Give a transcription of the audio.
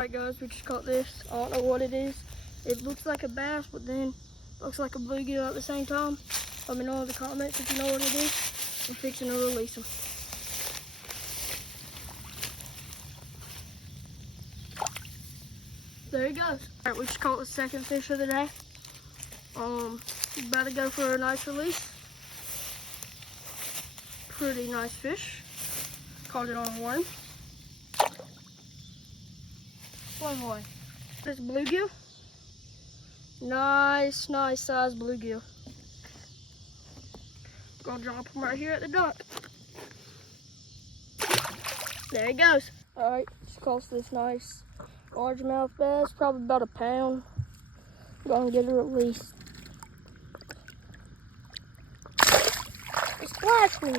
Alright guys, we just caught this. I don't know what it is. It looks like a bass, but then looks like a bluegill at the same time. Let me know in the comments if you know what it is. I'm fixing to release them. There he goes. Alright, we just caught the second fish of the day. About to go for a nice release. Pretty nice fish. Caught it on a worm. One more. This bluegill. Nice size bluegill. Gonna drop him right here at the dock. There he goes. All right, just caught this nice largemouth bass, probably about a pound. Gonna get it released. It splashed me.